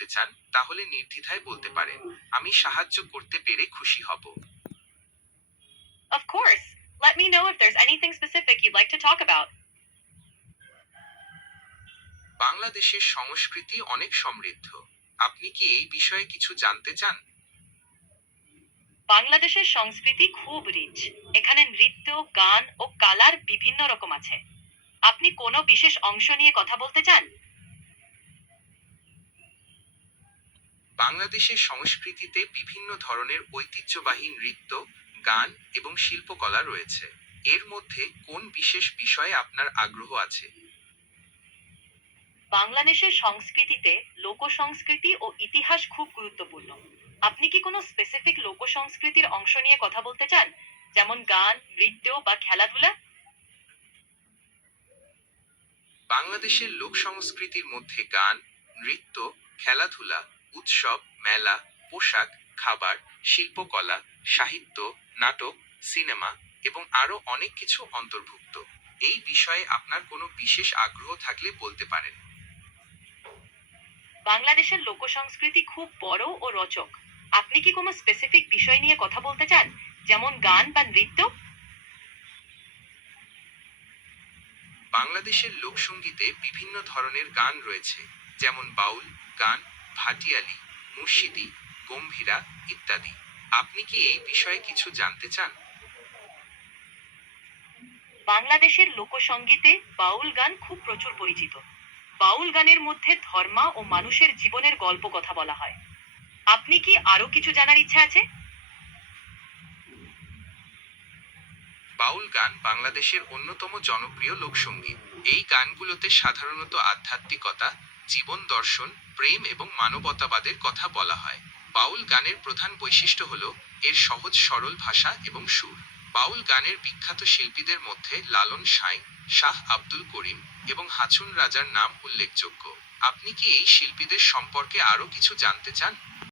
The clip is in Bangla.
বলতে চান তাহলে নির্দ্বিধায় বলতে পারেন। আমি সাহায্য করতে পেরে খুশি হব। Of course. Let me know if there's anything specific you'd like to talk about. বাংলাদেশের সংস্কৃতি অনেক সমৃদ্ধ। আপনি কি এই বিষয়ে কিছু জানতে চান? বাংলাদেশের সংস্কৃতি খুব রিচ। এখানে নৃত্য, গান ও কালার বিভিন্ন রকম আছে। আপনি কোনো বিশেষ অংশ নিয়ে কথা বলতে চান? বাংলাদেশের সংস্কৃতিতে বিভিন্ন ধরনের ঐতিহ্যবাহী নৃত্য, গান এবং শিল্পকলা রয়েছে। এর মধ্যে কোন বিশেষ বিষয়ে আপনার আগ্রহ আছে? বাংলাদেশের সংস্কৃতিতে লোকসংস্কৃতি ও ইতিহাস খুব গুরুত্বপূর্ণ। আপনি কি কোনো স্পেসিফিক লোকসংস্কৃতির অংশ নিয়ে কথা বলতে চান, যেমন গান, নৃত্য বা খেলাধুলা? বাংলাদেশের লোক সংস্কৃতির মধ্যে গান, নৃত্য, খেলাধুলা, উৎসব, মেলা, পোশাক, খাবার, শিল্পকলা, সাহিত্য, নাটক, সিনেমা এবং আরো অনেক কিছু অন্তর্ভুক্ত। এই বিষয়ে আপনার কোনো বিশেষ আগ্রহ থাকলে বলতে পারেন। বাংলাদেশের লোকসংস্কৃতি খুব বড় ও রোচক। আপনি কি কোনো স্পেসিফিক বিষয় নিয়ে কথা বলতে চান, যেমন গান বা নৃত্য? বাংলাদেশের লোকসঙ্গীতে বিভিন্ন ধরনের গান রয়েছে, যেমন বাউল গান, ভাটিয়ালি, মুর্শিদি, গম্ভীরা ইত্যাদি। আপনি কি এই বিষয়ে কিছু জানতে চান? বাংলাদেশের লোকসঙ্গীতে বাউল গান খুব প্রচুর পরিচিত। বাউল গানের মধ্যে ধর্মা ও মানুষের জীবনের গল্প কথা বলা হয়। আপনি কি আরো কিছু জানার ইচ্ছা আছে? বাউল গান বাংলাদেশের অন্যতম জনপ্রিয় লোকসঙ্গীত। এই গানগুলোতে সাধারণত আধ্যাত্মিকতা, জীবন দর্শন, প্রেম এবং মানবতাবাদের কথা বলা হয়। বাউল গানের প্রধান বৈশিষ্ট্য হল এর সহজ সরল ভাষা এবং সুর। বাউল গানের বিখ্যাত শিল্পীদের মধ্যে লালন সাঁই, শাহ আব্দুল করিম এবং হাছন রাজার নাম উল্লেখযোগ্য। আপনি কি এই শিল্পীদের সম্পর্কে আরো কিছু জানতে চান?